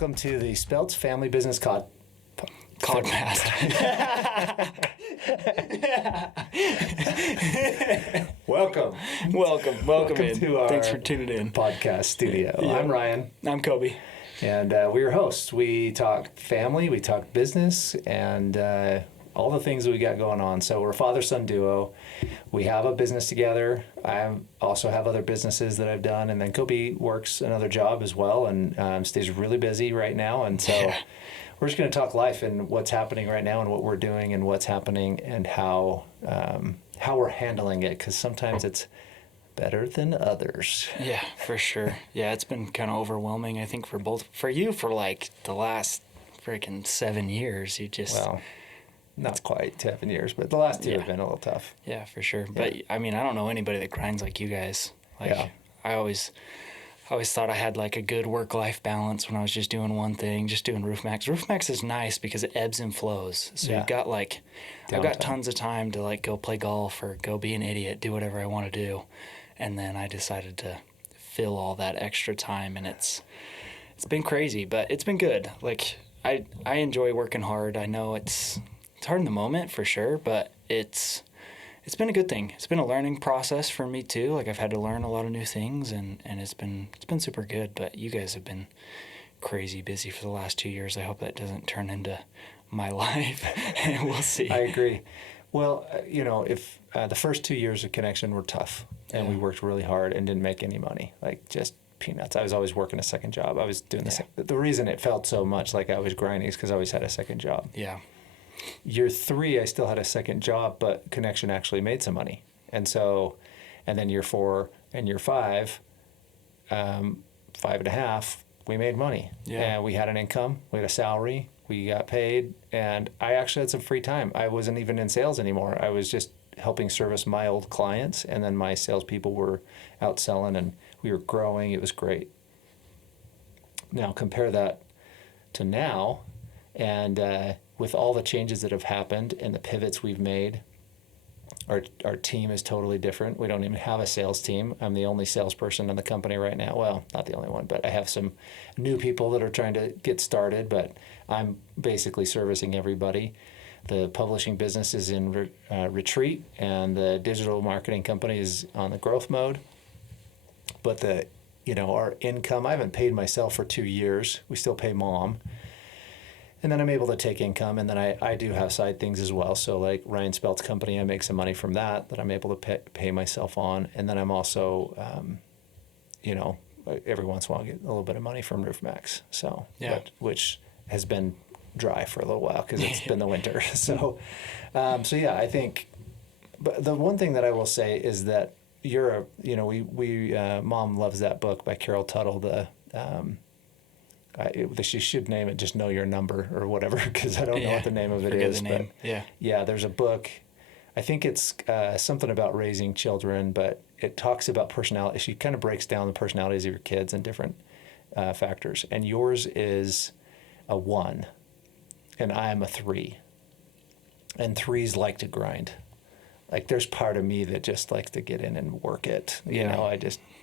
welcome to the Speltz Family Business Codcast. Welcome in. to our Thanks for tuning in. podcast studio. Yeah. I'm Ryan. I'm Koby. And we're your hosts. We talk family, we talk business, and all the things that we got going on. So we're a father-son duo. We have a business together. I also have other businesses that I've done. And then Koby works another job as well and stays really busy right now. And so we're just going to talk life and what's happening right now and what we're doing and what's happening and how we're handling it. Because sometimes it's better than others. Yeah, for sure. Yeah, it's been kind of overwhelming, I think, for you for like the last freaking 7 years. Well, not quite 7 years, but the last two have been a little tough. Yeah, for sure. But I mean, I don't know anybody that grinds like you guys. Like, I always thought I had like a good work-life balance when I was just doing one thing, just doing RoofMax. RoofMax is nice because it ebbs and flows. So you've got like, I've got tons of time to like go play golf or go be an idiot, do whatever I want to do. And then I decided to fill all that extra time, and it's been crazy, but it's been good. Like I enjoy working hard. I know it's hard in the moment for sure, but it's been a good thing. It's been a learning process for me too. Like I've had to learn a lot of new things, and it's been super good. But you guys have been crazy busy for the last 2 years. I hope that doesn't turn into my life. We'll see. I agree. Well, if the first 2 years of Connection were tough, and we worked really hard and didn't make any money, like just peanuts. I was always working a second job. I was doing the reason it felt so much like I was grinding is because I always had a second job. Yeah. Year 3, I still had a second job, but Connection actually made some money. And then year 4 and year 5, 5.5, we made money. Yeah. And we had an income, we had a salary, we got paid, and I actually had some free time. I wasn't even in sales anymore. I was just helping service my old clients, and then my salespeople were out selling, and we were growing. It was great. Now compare that to now, and with all the changes that have happened and the pivots we've made, our team is totally different. We don't even have a sales team. I'm the only salesperson in the company right now. Well, not the only one, but I have some new people that are trying to get started, but I'm basically servicing everybody. The publishing business is in retreat, and the digital marketing company is on the growth mode. But our income, I haven't paid myself for 2 years. We still pay mom. And then I'm able to take income, and then I do have side things as well. So like Ryan Speltz company, I make some money from that I'm able to pay myself on. And then I'm also, every once in a while I get a little bit of money from RoofMax. So, which has been dry for a little while because it's been the winter. So I think, but the one thing that I will say is that Mom loves that book by Carol Tuttle, she should name it just Know Your Number or whatever, because I don't know what the name of it is. The name. But there's a book. I think it's something about raising children, but it talks about personality. She kind of breaks down the personalities of your kids and different factors. And yours is a 1, and I am a 3. And 3s like to grind. Like there's part of me that just likes to get in and work it.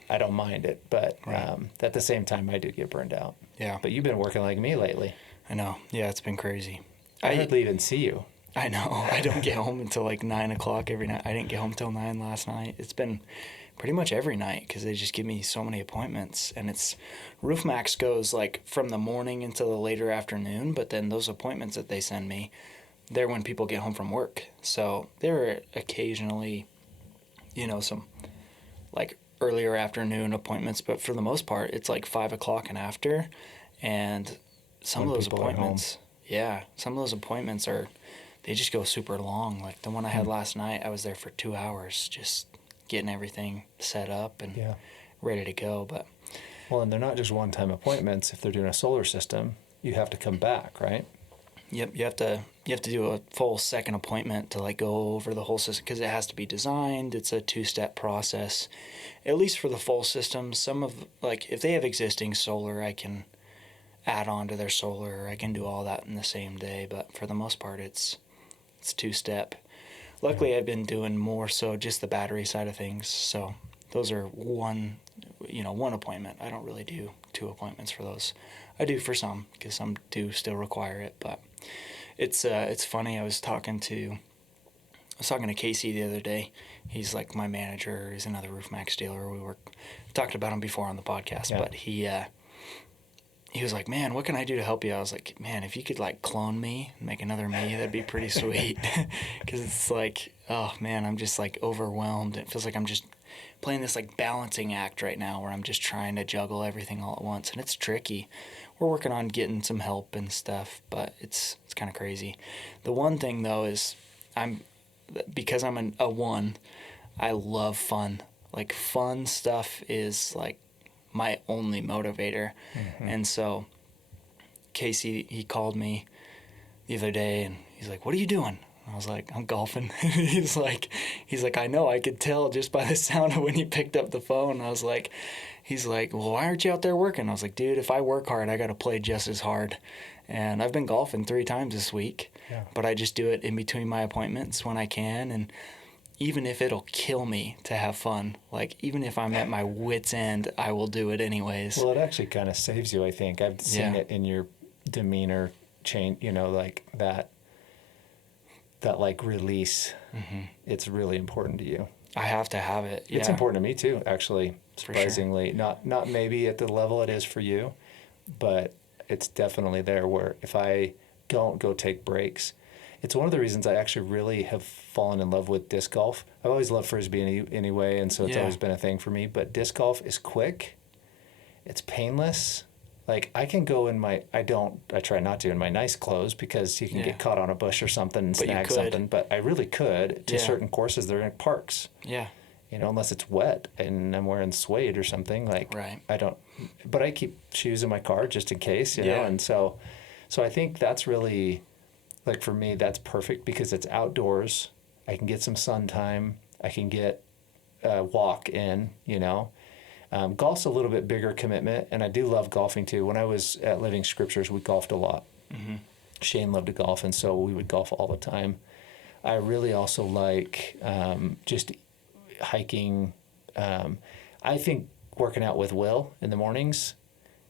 I don't mind it, but at the same time, I do get burned out. Yeah. But you've been working like me lately. I know. Yeah, it's been crazy. I hardly even see you. I know. I don't get home until like 9 o'clock every night. I didn't get home till 9 last night. It's been pretty much every night because they just give me so many appointments. And RoofMax goes like from the morning until the later afternoon, but then those appointments that they send me, they're when people get home from work. So there are occasionally, some like earlier afternoon appointments, but for the most part, it's like 5 o'clock and after. And some of those appointments, they just go super long. Like the one I had last night, I was there for 2 hours, just getting everything set up and ready to go. But and they're not just one-time appointments. If they're doing a solar system, you have to come back, right? Yep, you have to do a full second appointment to like go over the whole system because it has to be designed. It's a 2-step process, at least for the full system. Some of if they have existing solar, I can add on to their solar. I can do all that in the same day, but for the most part, it's 2-step. Luckily, I've been doing more so just the battery side of things. So those are one one appointment. I don't really do 2 appointments for those. I do for some, because some do still require it. But it's funny. I was talking to Casey the other day. He's like my manager. He's another Roof Max dealer. We talked about him before on the podcast, but he was like, man, what can I do to help you? I was like, man, if you could like clone me and make another me, that'd be pretty sweet. Because it's like, oh man, I'm just like overwhelmed. It feels like I'm just playing this like balancing act right now where I'm just trying to juggle everything all at once, and it's tricky. We're working on getting some help and stuff, but it's kind of crazy. The one thing though is because I'm a 1, I love fun. Like fun stuff is like my only motivator. Mm-hmm. And so Casey, he called me the other day and he's like, what are you doing? I was like, I'm golfing. he's like, I know, I could tell just by the sound of when he picked up the phone. He's like, well, why aren't you out there working? I was like, dude, if I work hard, I got to play just as hard. And I've been golfing 3 times this week, but I just do it in between my appointments when I can. And even if it'll kill me to have fun, like even if I'm at my wit's end, I will do it anyways. Well, it actually kind of saves you, I think. I've seen it in your demeanor change, like that like release. Mm-hmm. It's really important to you. I have to have it. Yeah. It's important to me too, actually, surprisingly. Sure. Not maybe at the level it is for you, but it's definitely there where if I don't go take breaks, it's one of the reasons I actually really have fallen in love with disc golf. I've always loved Frisbee anyway, and so it's always been a thing for me. But disc golf is quick. It's painless. Like I can go I try not to in my nice clothes because you can get caught on a bush or something and snag something. But I really could to certain courses. They're in parks. Yeah. Unless it's wet and I'm wearing suede or something. Like I don't, but I keep shoes in my car just in case, you know. And so I think that's really, like for me, that's perfect because it's outdoors. I can get some sun time. I can get a walk in, Golf's a little bit bigger commitment, and I do love golfing too. When I was at Living Scriptures, we golfed a lot. Mm-hmm. Shane loved to golf, and so we would golf all the time. I really also like just hiking. I think working out with Will in the mornings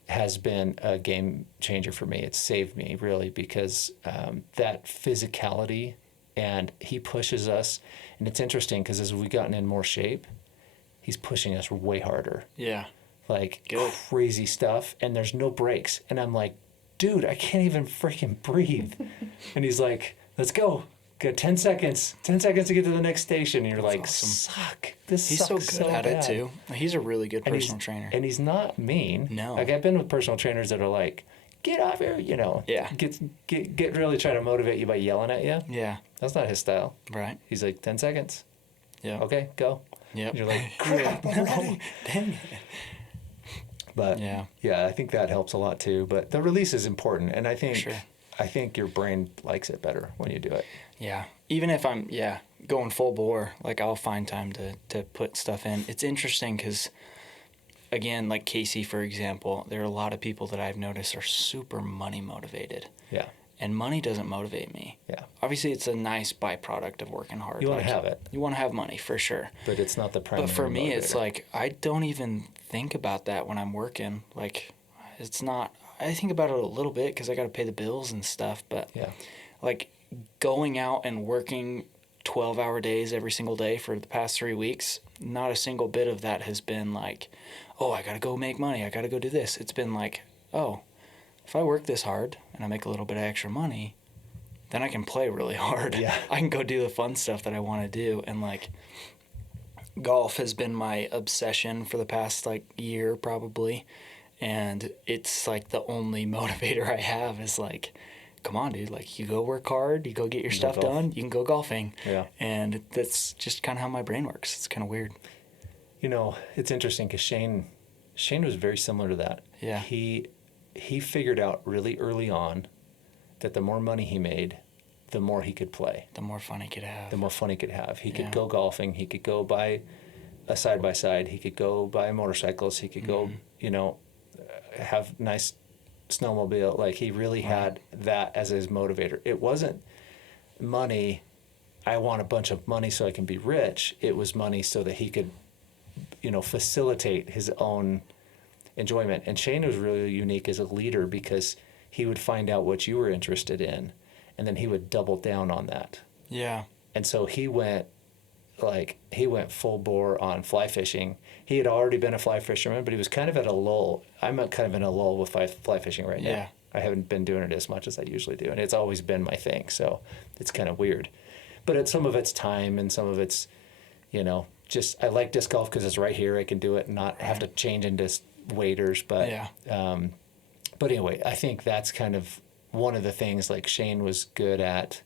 has been a game changer for me. It's saved me, really, because that physicality, and he pushes us. And it's interesting because as we've gotten in more shape, he's pushing us way harder. Yeah. Like crazy stuff. And there's no breaks. And I'm like, dude, I can't even freaking breathe. And he's like, let's go. Got 10 seconds. 10 seconds to get to the next station. And you're like, awesome. Suck. He's so good at it too. He's a really good personal trainer. And he's not mean. No. Like I've been with personal trainers that are like, get off here, Yeah. Get really trying to motivate you by yelling at you. Yeah. That's not his style. Right. He's like, 10 seconds. Yeah. Okay, go. Yeah. You're like, crap, no, dang it. But I think that helps a lot too. But the release is important, and I think your brain likes it better when you do it. Yeah. Even if I'm going full bore, like I'll find time to put stuff in. It's interesting because, again, like Casey, for example, there are a lot of people that I've noticed are super money motivated. Yeah. And money doesn't motivate me. Yeah. Obviously, it's a nice byproduct of working hard. You want to have it. You want to have money, for sure. But it's not the primary. But for me, motivator. It's like, I don't even think about that when I'm working. Like, it's not, I think about it a little bit because I got to pay the bills and stuff. But, like, going out and working 12-hour days every single day for the past 3 weeks, not a single bit of that has been like, oh, I got to go make money. I got to go do this. It's been like, oh, if I work this hard and I make a little bit of extra money, then I can play really hard. Yeah. I can go do the fun stuff that I want to do. And like golf has been my obsession for the past like year probably. And it's like the only motivator I have is like, come on, dude, like you go work hard, you go get your stuff done, you can go golfing. Yeah. And that's just kind of how my brain works. It's kind of weird. It's interesting because Shane was very similar to that. Yeah. He figured out really early on that the more money he made, the more he could play. The more fun he could have. He could go golfing. He could go buy a side-by-side. He could go buy motorcycles. He could go, have nice snowmobile. Like, he really had that as his motivator. It wasn't money, I want a bunch of money so I can be rich. It was money so that he could, facilitate his own enjoyment. And Shane was really unique as a leader because he would find out what you were interested in, and then he would double down on that. Yeah. And so he went full bore on fly fishing. He had already been a fly fisherman, but he was kind of at a lull. I'm kind of in a lull with fly fishing right now. Yeah. I haven't been doing it as much as I usually do, and it's always been my thing. So it's kind of weird. But some of it's time, and some of it's, just I like disc golf because it's right here. I can do it and not have to change into waders. But but anyway, I think that's kind of one of the things like Shane was good at.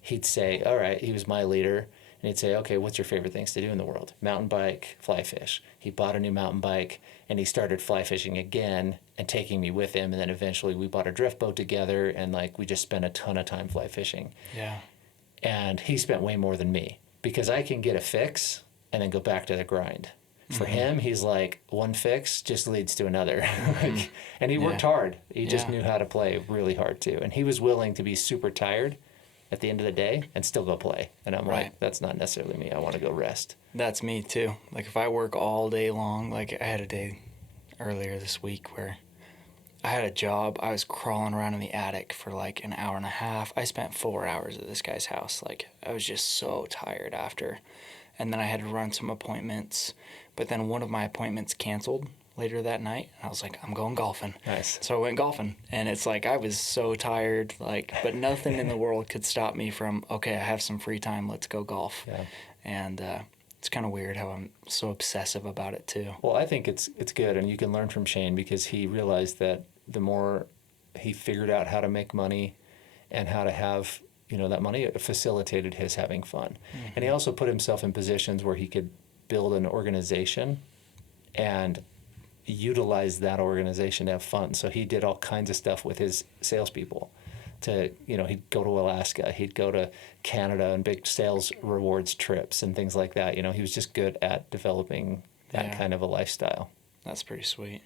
He'd say, all right, he was my leader, and he'd say, okay, what's your favorite things to do in the world? Mountain bike, fly fish. He bought a new mountain bike, and he started fly fishing again and taking me with him. And then eventually we bought a drift boat together, and we just spent a ton of time fly fishing. Yeah. And he spent way more than me because I can get a fix and then go back to the grind. For him, he's like, one fix just leads to another. And he worked hard. He just knew how to play really hard too. And he was willing to be super tired at the end of the day and still go play. And I'm like, that's not necessarily me. I want to go rest. That's me too. Like if I work all day long, like I had a day earlier this week where I had a job. I was crawling around in the attic for like an hour and a half. I spent 4 hours at this guy's house. Like I was just so tired after. And then I had to run some appointments. But then one of my appointments canceled later that night. And I was like, I'm going golfing. Nice. So I went golfing. And it's like I was so tired, but nothing in the world could stop me from, okay, I have some free time. Let's go golf. Yeah. And it's kind of weird how I'm so obsessive about it too. Well, I think it's good. And you can learn from Shane because he realized that the more he figured out how to make money and how to have that money, it facilitated his having fun. And he also put himself in positions where he could build an organization and utilize that organization to have fun. So he did all kinds of stuff with his salespeople. He'd go to Alaska, he'd go to Canada and big sales rewards trips and things like that. He was just good at developing that kind of a lifestyle. That's pretty sweet.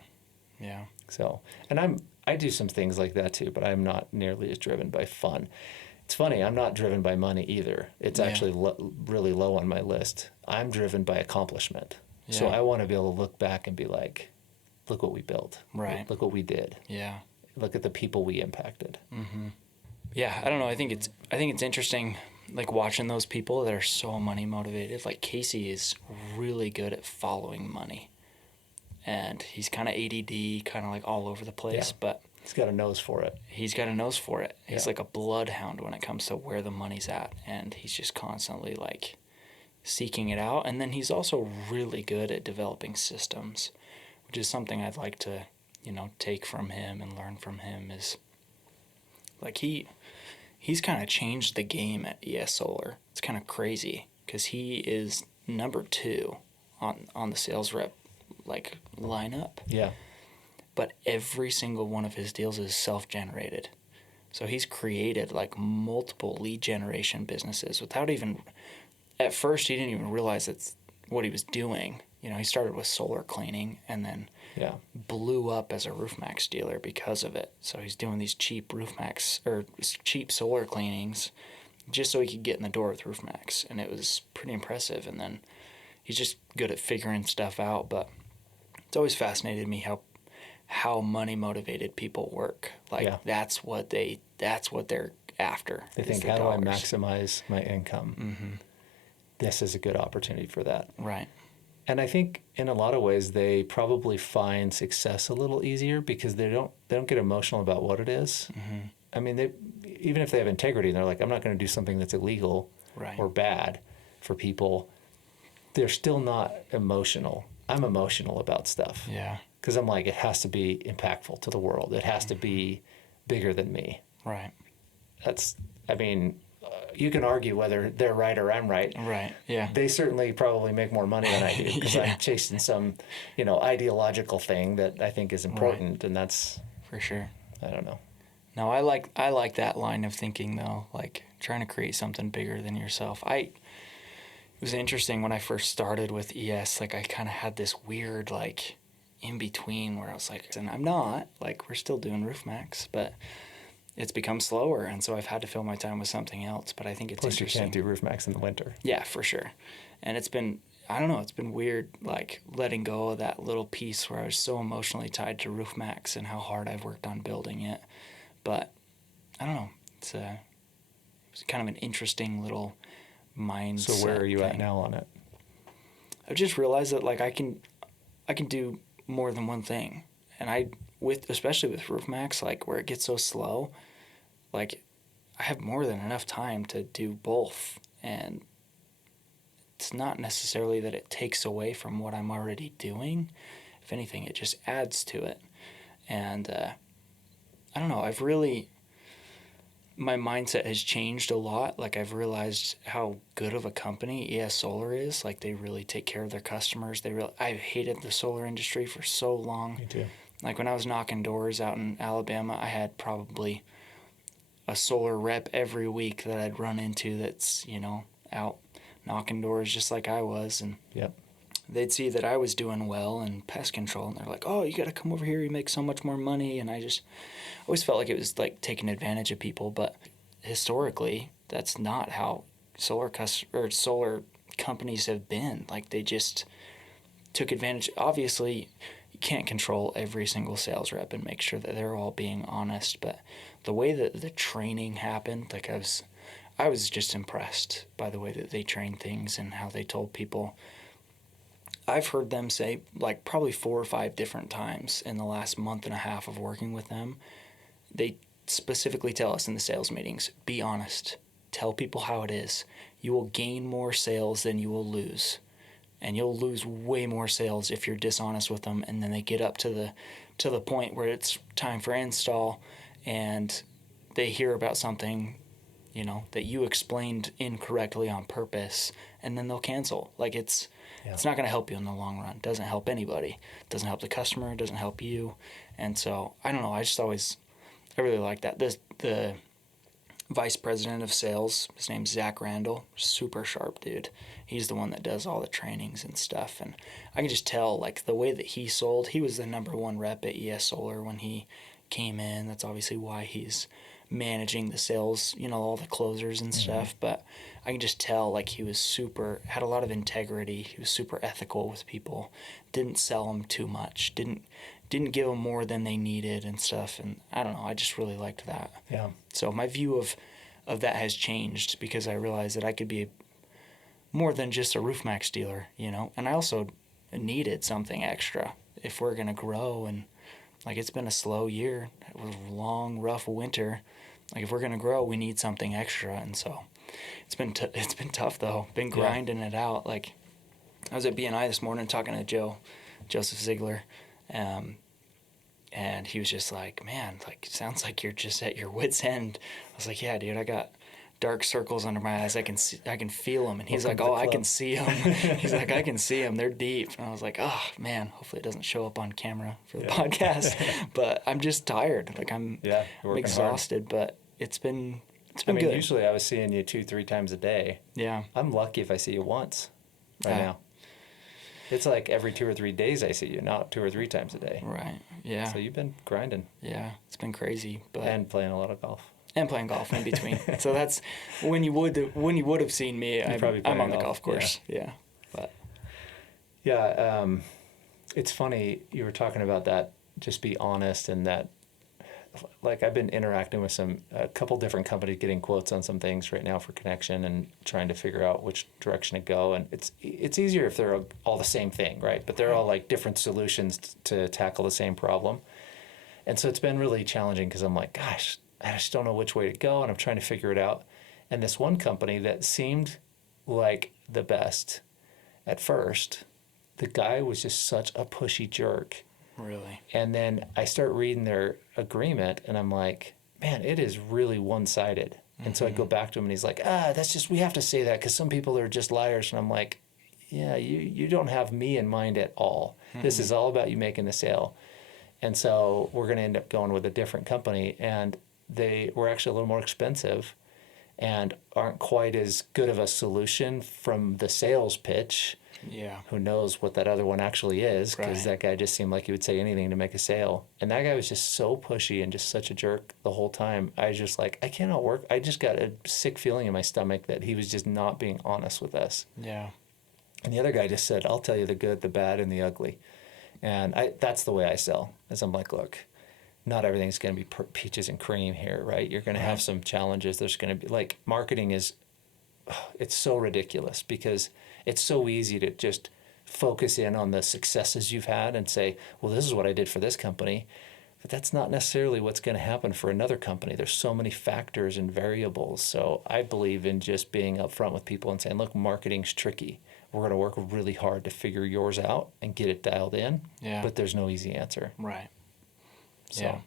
Yeah. So, and I do some things like that too, but I'm not nearly as driven by fun. It's funny, I'm not driven by money either. It's actually really low on my list. I'm driven by accomplishment. Yeah. So I want to be able to look back and be like, look what we built. Right. Look what we did. Yeah. Look at the people we impacted. Mm-hmm. Yeah, I don't know. I think it's interesting, like watching those people that are so money motivated. Like Casey is really good at following money, and he's kind of ADD, kind of like all over the place, but he's got a nose for it. He's like a bloodhound when it comes to where the money's at, and he's just constantly like seeking it out. And then he's also really good at developing systems, which is something I'd like to, take from him and learn from him. Is like he's kind of changed the game at ES Solar. It's kind of crazy because he is number 2 on the sales rep lineup. Yeah. But every single one of his deals is self-generated. So he's created multiple lead generation businesses without even, at first he didn't even realize that's what he was doing. He started with solar cleaning and then blew up as a RoofMax dealer because of it. So he's doing these cheap RoofMax or cheap solar cleanings just so he could get in the door with RoofMax. And it was pretty impressive. And then he's just good at figuring stuff out. But it's always fascinated me how money motivated people work. That's what they're after. They think, how do I maximize my income? Mm-hmm. This is a good opportunity for that. Right. And I think in a lot of ways they probably find success a little easier because they don't get emotional about what it is. Mm-hmm. I mean, even if they have integrity and they're like, I'm not going to do something that's illegal or bad for people, they're still not emotional. I'm emotional about stuff. Yeah. Because I'm like, it has to be impactful to the world. It has to be bigger than me. Right. You can argue whether they're right or I'm right. Right, yeah. They certainly probably make more money than I do because I'm chasing some, ideological thing that I think is important, and that's... For sure. I don't know. No, I like that line of thinking, though, trying to create something bigger than yourself. It was interesting when I first started with ES, I kind of had this weird, in between where I was like, and I'm not, we're still doing RoofMax, but it's become slower, and so I've had to fill my time with something else. But I think it's Plus interesting. You can't do RoofMax in the winter. Yeah, for sure. And it's been I don't know, it's been weird, like letting go of that little piece where I was so emotionally tied to Roof Max and how hard I've worked on building it. But I don't know, it's kind of an interesting little mindset. So where are you at thing. now on it? I've just realized that like I can do more than one thing, and especially with Roof Max, like where it gets so slow, like I have more than enough time to do both, and it's not necessarily that it takes away from what I'm already doing. If anything, it just adds to it. And I don't know, my mindset has changed a lot. Like I've realized how good of a company ES Solar is. Like they really take care of their customers. I've hated the solar industry for so long. Me too. Like when I was knocking doors out in Alabama, I had probably a solar rep every week that I'd run into that's, out knocking doors just like I was. And Yep. they'd see that I was doing well in pest control, and they're like, oh, you got to come over here. You make so much more money. And I just always felt like it was like taking advantage of people. But historically, that's not how solar companies have been. Like they just took advantage. Obviously, you can't control every single sales rep and make sure that they're all being honest. But the way that the training happened, like I was just impressed by the way that they trained things and how they told people. I've heard them say, like, probably 4 or 5 different times in the last month and a half of working with them, they specifically tell us in the sales meetings, be honest. Tell people how it is. You will gain more sales than you will lose. And you'll lose way more sales if you're dishonest with them. And then they get up to the point where it's time for install and they hear about something, that you explained incorrectly on purpose, and then they'll cancel. Like it's not going to help you in the long run. It doesn't help anybody. It doesn't help the customer. It doesn't help you. And so, I don't know. I really like that. The vice president of sales, his name's Zach Randall, super sharp dude. He's the one that does all the trainings and stuff. And I can just tell, like, the way that he sold, he was the #1 rep at ES Solar when he came in. That's obviously why he's managing the sales, all the closers and stuff. But I can just tell, like, he was had a lot of integrity. He was super ethical with people. Didn't sell them too much. Didn't give them more than they needed and stuff. And I don't know, I just really liked that. Yeah. So my view of that has changed because I realized that I could be more than just a Roof Max dealer, And I also needed something extra if we're going to grow. And like, it's been a slow year. It was a long, rough winter. Like, if we're going to grow, we need something extra. And so it's been tough, though. Been grinding it out. Like, I was at BNI this morning talking to Joseph Ziegler, and he was just like, man, like, sounds like you're just at your wit's end. I was like, yeah, dude, I got dark circles under my eyes. I can feel them. And he's like, oh, I can see them. He's like, I can see them. They're deep. And I was like, oh, man, hopefully it doesn't show up on camera for the podcast. But I'm just tired. Like, I'm exhausted, but it's been good. Usually I was seeing you 2-3 times a day. Yeah. I'm lucky if I see you once now. It's like every 2 or 3 days I see you, not 2 or 3 times a day. Right. Yeah. So you've been grinding. Yeah. It's been crazy. And playing a lot of golf. And playing golf in between. So that's when you would have seen me. I'm on the golf course. Yeah. But. Yeah. It's funny you were talking about that. Just be honest, and that. Like, I've been interacting with a couple different companies, getting quotes on some things right now for connection and trying to figure out which direction to go. And it's easier if they're all the same thing, right? But they're all like different solutions to tackle the same problem. And so it's been really challenging because I'm like, gosh, I just don't know which way to go, and I'm trying to figure it out. And this one company that seemed like the best at first, the guy was just such a pushy jerk. Really? And then I start reading their agreement, and I'm like, man, it is really one-sided. Mm-hmm. And so I go back to him, and he's like, we have to say that because some people are just liars. And I'm like, yeah, you don't have me in mind at all. Mm-hmm. This is all about you making the sale. And so we're going to end up going with a different company, and they were actually a little more expensive and aren't quite as good of a solution from the sales pitch. Yeah. Who knows what that other one actually is, because that guy just seemed like he would say anything to make a sale. And that guy was just so pushy and just such a jerk the whole time. I was just like, I cannot work. I just got a sick feeling in my stomach that he was just not being honest with us. Yeah. And the other guy just said, I'll tell you the good, the bad, and the ugly. And that's the way I sell, is I'm like, look, not everything's going to be peaches and cream here, right? You're going to have some challenges. There's going to be, like, marketing is, it's so ridiculous because it's so easy to just focus in on the successes you've had and say, well, this is what I did for this company. But that's not necessarily what's going to happen for another company. There's so many factors and variables. So I believe in just being upfront with people and saying, look, marketing's tricky. We're going to work really hard to figure yours out and get it dialed in. Yeah. But there's no easy answer. Right. So. Yeah.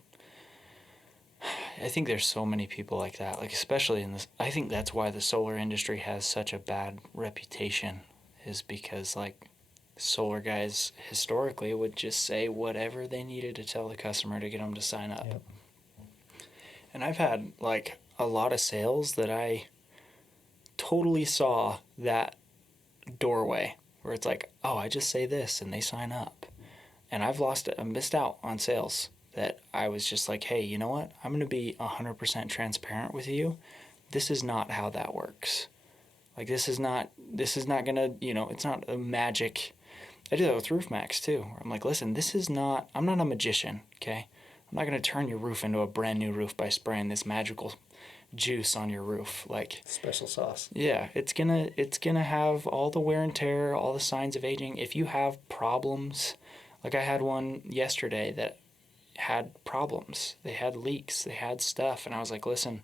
I think there's so many people like that, like especially in this. I think that's why the solar industry has such a bad reputation, is because like solar guys historically would just say whatever they needed to tell the customer to get them to sign up. Yep. And I've had like a lot of sales that I totally saw that doorway where it's like, oh, I just say this and they sign up. And I've missed out on sales that I was just like, hey, you know what? I'm going to be 100% transparent with you. This is not how that works. Like, this is not going to, it's not a magic. I do that with RoofMax too. Where I'm like, listen, I'm not a magician, okay? I'm not going to turn your roof into a brand new roof by spraying this magical juice on your roof. Like, Special sauce. yeah, it's gonna have all the wear and tear, all the signs of aging. If you have problems, like I had one yesterday that had problems. They had leaks, they had stuff, and I was like, listen,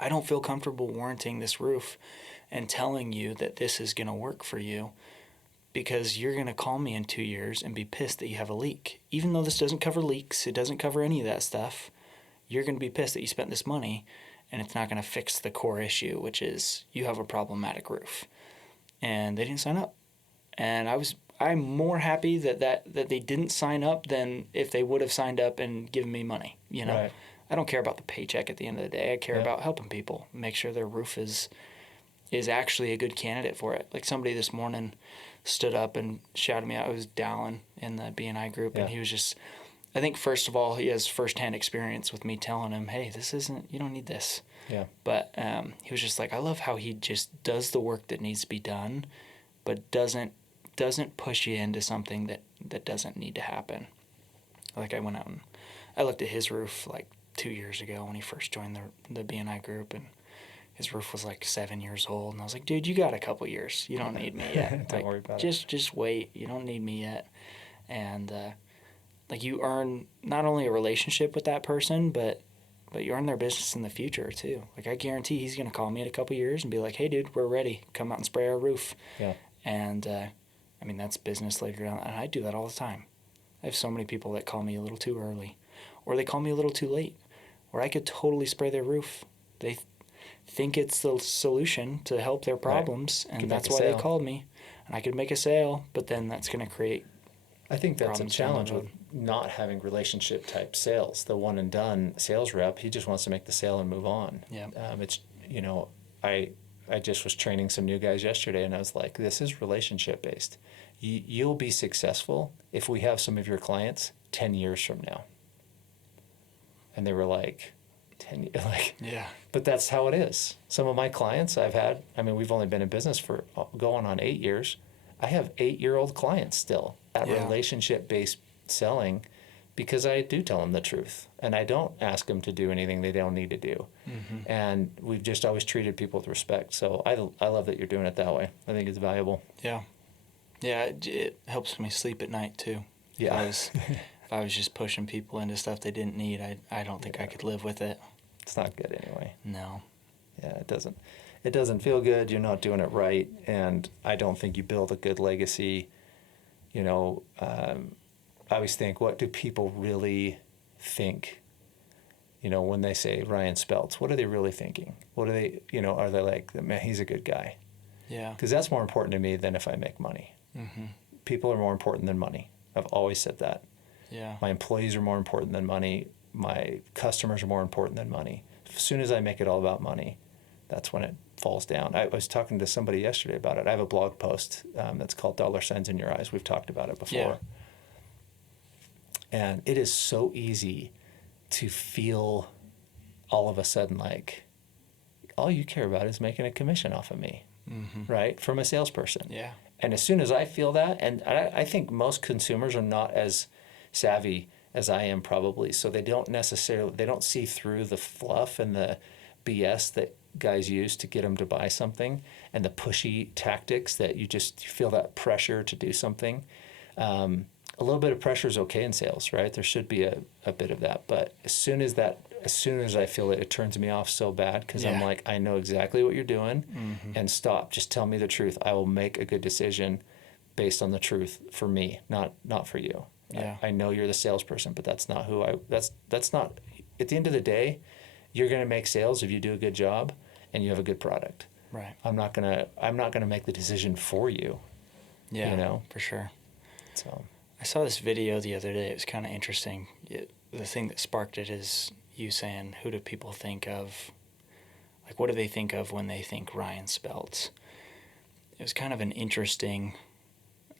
I don't feel comfortable warranting this roof and telling you that this is going to work for you, because you're going to call me in 2 years and be pissed that you have a leak. Even though this doesn't cover leaks, it doesn't cover any of that stuff, you're going to be pissed that you spent this money and it's not going to fix the core issue, which is you have a problematic roof. And they didn't sign up. And I'm more happy that they didn't sign up than if they would have signed up and given me money. Right. I don't care about the paycheck at the end of the day. I care about helping people, make sure their roof is actually a good candidate for it. Like somebody this morning stood up and shouted me out. It was Dallin in the BNI group, and he was just, I think first of all, he has firsthand experience with me telling him, hey, you don't need this. Yeah. But he was just like, I love how he just does the work that needs to be done, but doesn't push you into something that doesn't need to happen. Like I went out and I looked at his roof like 2 years ago when he first joined the BNI group, and his roof was like 7 years old, and I was like, dude, you got a couple years. You don't need me yet. Don't worry about it. Just wait. You don't need me yet. And like you earn not only a relationship with that person, but you earn their business in the future too. Like I guarantee he's gonna call me in a couple years and be like, hey, dude, we're ready. Come out and spray our roof. Yeah. And I mean, that's business later on, and I do that all the time. I have so many people that call me a little too early, or they call me a little too late, or I could totally spray their roof. They think it's the solution to help their problems, and that's why they called me. And I could make a sale, but then that's going to create I think that's a problems challenge down the with road. not having relationship type sales. The one and done sales rep, he just wants to make the sale and move on. Yeah. It's I just was training some new guys yesterday, and I was like, this is relationship based. You'll be successful if we have some of your clients 10 years from now. And they were like, 10 years, like, Yeah. but that's how it is. Some of my clients we've only been in business for going on 8 years. I have 8-year-old clients still. That relationship-based selling, because I do tell them the truth, and I don't ask them to do anything they don't need to do. Mm-hmm. And we've just always treated people with respect. So I love that you're doing it that way. I think it's valuable. Yeah. Yeah, it helps me sleep at night too. Yeah. If I was just pushing people into stuff they didn't need, I don't think I could live with it. It's not good anyway. No. Yeah, it doesn't feel good. You're not doing it right, and I don't think you build a good legacy. I always think, what do people really think? When they say Ryan Speltz, what are they really thinking? What are they? Are they like, man, he's a good guy? Yeah. Because that's more important to me than if I make money. Mm-hmm. People are more important than money. I've always said that. Yeah. My employees are more important than money. My customers are more important than money. As soon as I make it all about money, that's when it falls down. I was talking to somebody yesterday about it. I have a blog post that's called Dollar Signs in Your Eyes. We've talked about it before. Yeah. And it is so easy to feel all of a sudden like all you care about is making a commission off of me, right? From a salesperson. Yeah. And as soon as I feel that, and I think most consumers are not as savvy as I am probably, so they don't see through the fluff and the BS that guys use to get them to buy something, and the pushy tactics that you feel that pressure to do something. A little bit of pressure is okay in sales, right? There should be a bit of that, but as soon as I feel it, it turns me off so bad, because I'm like, I know exactly what you're doing, and stop. Just tell me the truth. I will make a good decision based on the truth for me, not for you. Yeah. I know you're the salesperson, but that's not that's not, at the end of the day, you're going to make sales if you do a good job and you have a good product. Right. I'm not going to make the decision for you. Yeah, you know? for sure. So I saw this video the other day. It was kind of interesting. The thing that sparked it is you saying, who do people think of? Like, what do they think of when they think Ryan Speltz? It was kind of an interesting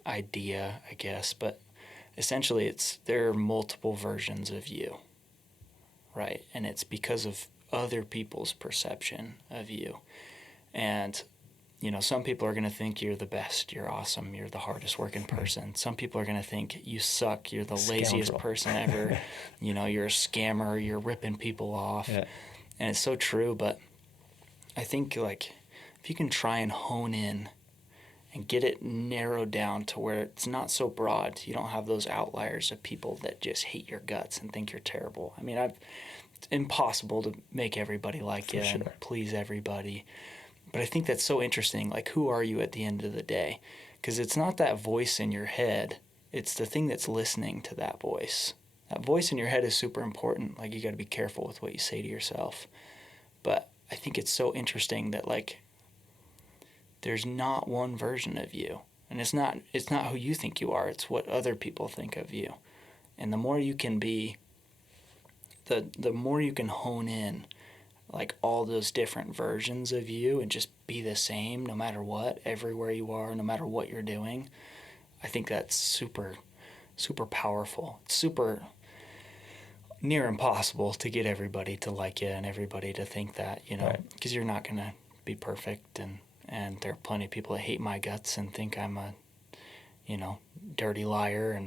idea, I guess, but essentially there are multiple versions of you, right? And it's because of other people's perception of you. And some people are going to think you're the best, you're awesome, you're the hardest working person. Some people are going to think you suck, you're the laziest person ever. You're a scammer, you're ripping people off. yeah. And it's so true, but I think if you can try and hone in and get it narrowed down to where it's not so broad, you don't have those outliers of people that just hate your guts and think you're terrible. I mean, it's impossible to make everybody like you and please everybody. But I think that's so interesting. Like, who are you at the end of the day? Because it's not that voice in your head. It's the thing that's listening to that voice. That voice in your head is super important. Like, you got to be careful with what you say to yourself. But I think it's so interesting that, there's not one version of you. And it's not who you think you are. It's what other people think of you. And the more you can be, the more you can hone in all those different versions of you and just be the same no matter what, everywhere you are, no matter what you're doing. I think that's super, super powerful. It's super near impossible to get everybody to like you and everybody to think that, because you're not going to be perfect. And there are plenty of people that hate my guts and think I'm a, dirty liar.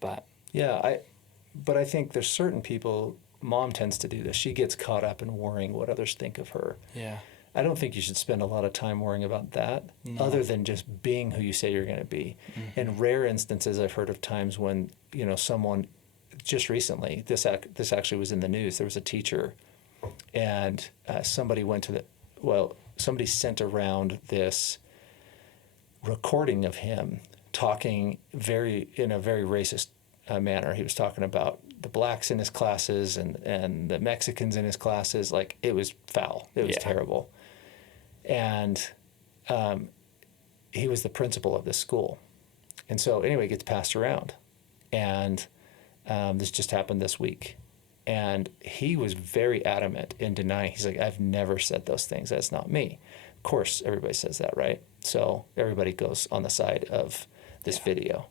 But I think there's certain people. Mom tends to do this. She gets caught up in worrying what others think of her. Yeah. I don't think you should spend a lot of time worrying about that, other than just being who you say you're going to be. Mm-hmm. In rare instances, I've heard of times when, someone, just recently, this actually was in the news. There was a teacher, and somebody sent around this recording of him talking in a very racist manner. He was talking about the blacks in his classes and the Mexicans in his classes. It was foul. It was terrible. And he was the principal of this school. And so anyway, it gets passed around. And this just happened this week. And he was very adamant in denying. He's like, I've never said those things. That's not me. Of course, everybody says that, right? So everybody goes on the side of this video.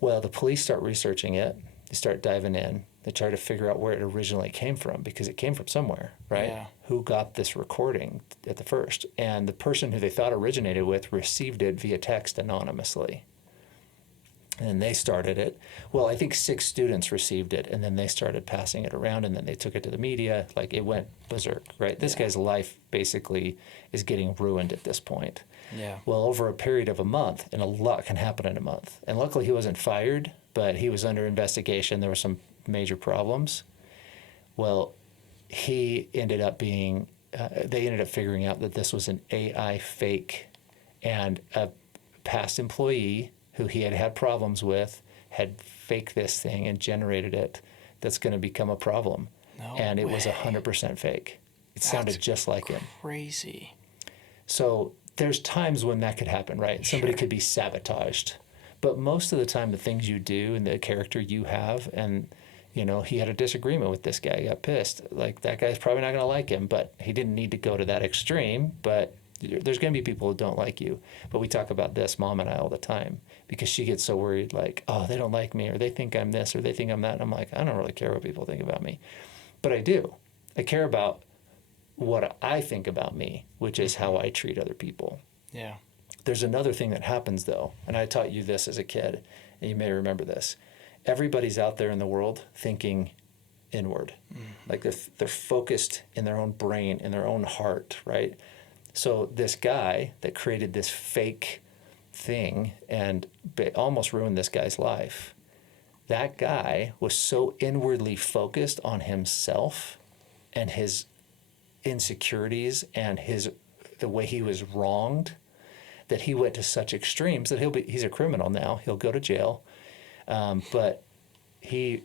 Well, the police start researching it. They start diving in. They try to figure out where it originally came from, because it came from somewhere, right? Yeah. Who got this recording at the first? And the person who they thought originated with received it via text anonymously. And they started it. Well, I think 6 students received it, and then they started passing it around, and then they took it to the media. It went berserk, right? This guy's life basically is getting ruined at this point. Yeah. Well, over a period of a month, and a lot can happen in a month. And luckily he wasn't fired, but he was under investigation. There were some major problems. Well, he ended up they ended up figuring out that this was an AI fake, and a past employee who he had problems with had faked this thing and generated it. That's going to become a problem. No and it way. Was 100% fake. It sounded just like him. Crazy. So there's times when that could happen, right? Somebody could be sabotaged. But most of the time, the things you do and the character you have, and, he had a disagreement with this guy, he got pissed. That guy's probably not going to like him, but he didn't need to go to that extreme. But there's going to be people who don't like you. But we talk about this, Mom and I, all the time, because she gets so worried, they don't like me, or they think I'm this, or they think I'm that. And I'm like, I don't really care what people think about me. But I do. I care about what I think about me, which is how I treat other people. Yeah. there's another thing that happens though, and I taught you this as a kid, and you may remember this. Everybody's out there in the world thinking inward. Like they're focused in their own brain, in their own heart, right? So this guy that created this fake thing and almost ruined this guy's life, that guy was so inwardly focused on himself and his insecurities and the way he was wronged, that he went to such extremes that he's a criminal now. He'll go to jail. But he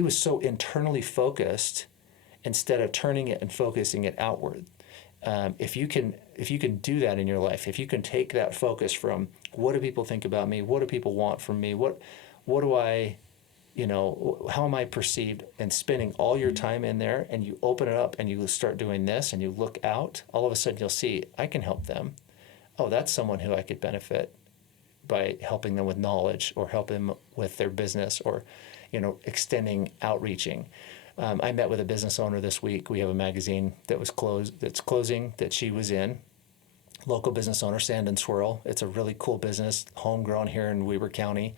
was so internally focused instead of turning it and focusing it outward. If you can do that in your life, if you can take that focus from what do people think about me, what do people want from me, what do I, how am I perceived, and spending all your time in there, and you open it up and you start doing this and you look out, all of a sudden you'll see, I can help them. Oh, that's someone who I could benefit by helping them with knowledge or helping them with their business or, extending outreaching. I met with a business owner this week. We have a magazine that's closing that she was in. Local business owner, Sand and Swirl. It's a really cool business, homegrown here in Weber County.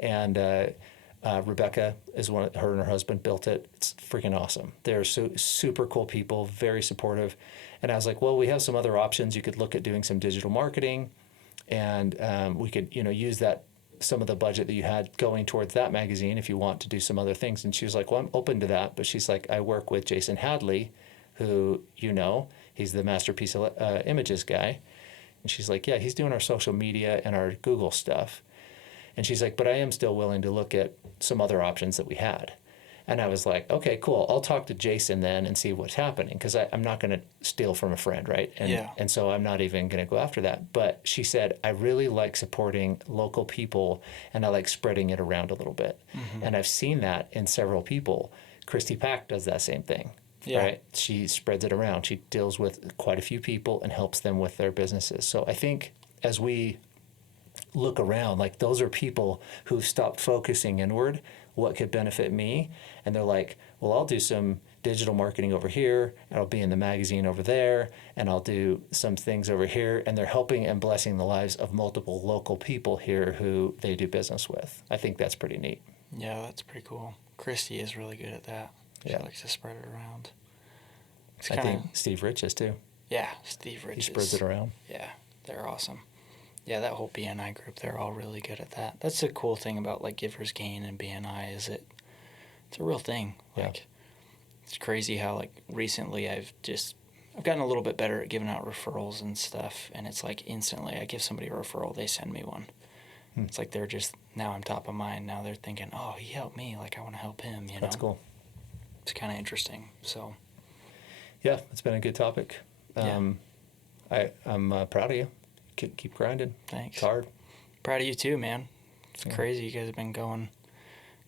And Rebecca is her and her husband built it. It's freaking awesome. They're super cool people, very supportive. And I was like, well, we have some other options. You could look at doing some digital marketing, and we could, use some of the budget that you had going towards that magazine if you want to do some other things. And she was like, well, I'm open to that. But she's like, I work with Jason Hadley, who, he's the Masterpiece Images guy. And she's like, yeah, he's doing our social media and our Google stuff. And she's like, but I am still willing to look at some other options that we had. And I was like, okay, cool. I'll talk to Jason then and see what's happening, because I'm not going to steal from a friend, right? And so I'm not even going to go after that. But she said, I really like supporting local people, and I like spreading it around a little bit. Mm-hmm. And I've seen that in several people. Christy Pack does that same thing, right? She spreads it around. She deals with quite a few people and helps them with their businesses. So I think as we look around, like those are people who've stopped focusing inward, what could benefit me, and they're like, well, I'll do some digital marketing over here, and I'll be in the magazine over there, and I'll do some things over here, and they're helping and blessing the lives of multiple local people here who they do business with. I think that's pretty neat. Yeah, that's pretty cool. Christy is really good at that. She likes to spread it around. I think Steve Rich is too. Yeah, Steve Rich. He spreads it around. Yeah, they're awesome. Yeah, that whole BNI group, they're all really good at that. That's the cool thing about like Givers Gain and BNI is it's a real thing. Like it's crazy how like recently I've gotten a little bit better at giving out referrals and stuff, and it's like instantly I give somebody a referral, they send me one. It's like they're just, now I'm top of mind. Now they're thinking, oh, he helped me, like I want to help him, That's cool. It's kind of interesting. So yeah, it's been a good topic. I'm proud of you. Keep grinding. Thanks. It's hard. Proud of you too, man. It's crazy. You guys have been going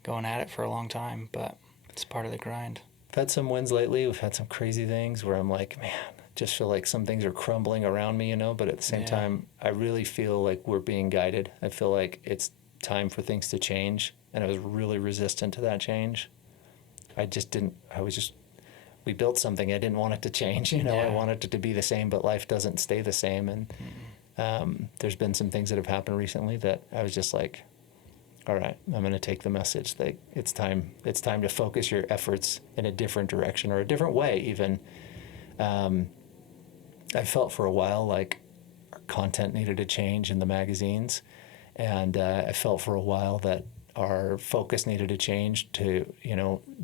at it for a long time, but it's part of the grind. I've had some wins lately. We've had some crazy things where I'm like, man, just feel like some things are crumbling around me, but at the same time, I really feel like we're being guided. I feel like it's time for things to change, and I was really resistant to that change. We built something. I didn't want it to change, I wanted it to be the same, but life doesn't stay the same. And there's been some things that have happened recently that I was just like, all right, I'm going to take the message that it's time to focus your efforts in a different direction or a different way even. I felt for a while like our content needed to change in the magazines, and I felt for a while that our focus needed to change to,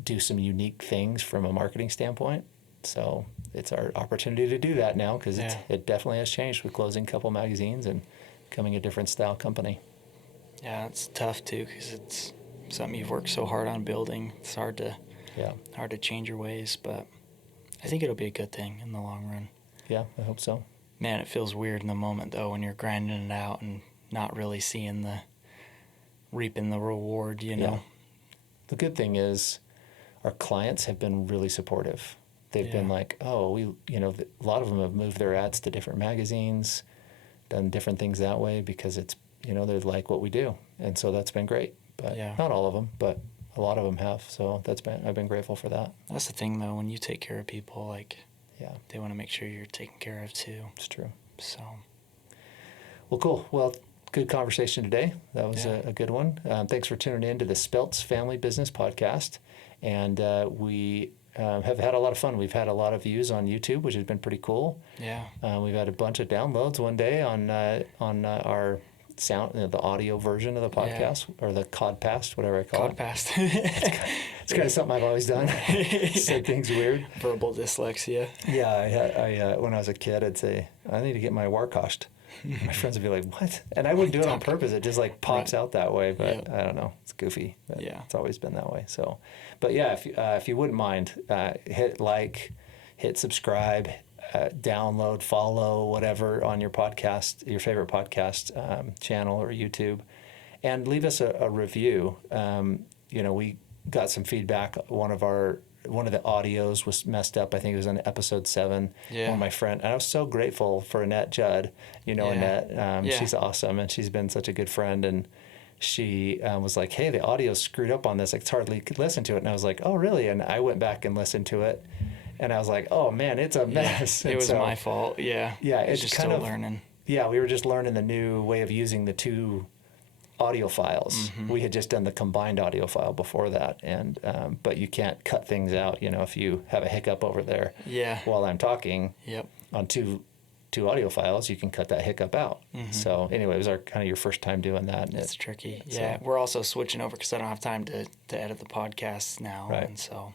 do some unique things from a marketing standpoint. So it's our opportunity to do that now, because it definitely has changed with closing a couple magazines and becoming a different style company. Yeah, it's tough too, because it's something you've worked so hard on building. It's hard to change your ways, but I think it'll be a good thing in the long run. Yeah, I hope so. Man, it feels weird in the moment though when you're grinding it out and not really reaping the reward, know. The good thing is our clients have been really supportive. They've been like, oh, a lot of them have moved their ads to different magazines, done different things that way because it's, they like what we do. And so that's been great. But not all of them, but a lot of them have. So I've been grateful for that. That's the thing though, when you take care of people, they want to make sure you're taken care of too. It's true. So. Well, cool. Well, good conversation today. That was a good one. Thanks for tuning in to the Speltz Family Business Podcast. And we have had a lot of fun. We've had a lot of views on YouTube, which has been pretty cool. Yeah. We've had a bunch of downloads one day on our sound, the audio version of the podcast, or the Codcast, whatever I call it. Codcast. It's kind of something I've always done. Say things weird. Verbal dyslexia. Yeah, I when I was a kid, I'd say, I need to get my Warcost. My friends would be like, what? And I wouldn't do it on purpose. It just like pops out that way. But I don't know. It's goofy. But it's always been that way. So, but yeah, if you wouldn't mind, hit like, hit subscribe, download, follow, whatever on your podcast, your favorite podcast channel or YouTube, and leave us a review. We got some feedback. One of the audios was messed up. I think it was on episode 7. Yeah. One of my friend, and I was so grateful for Annette Judd. Annette. She's awesome, and she's been such a good friend. And she was like, "Hey, the audio's screwed up on this. I hardly could listen to it." And I was like, "Oh, really?" And I went back and listened to it, and I was like, "Oh man, it's a mess." It was my fault. Yeah. Yeah, it's just kind still of learning. Yeah, we were just learning the new way of using the two audio files. Mm-hmm. We had just done the combined audio file before that, and but you can't cut things out. If you have a hiccup over there while I'm talking on two audio files, you can cut that hiccup out. Mm-hmm. So anyway, it was kind of your first time doing that. And it's tricky. Yeah, we're also switching over because I don't have time to edit the podcasts now, and so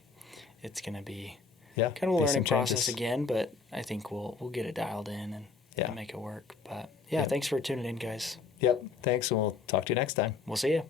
it's going to be kind of a learning process again. But I think we'll get it dialed in and make it work. But thanks for tuning in, guys. Yep. Thanks, and we'll talk to you next time. We'll see you.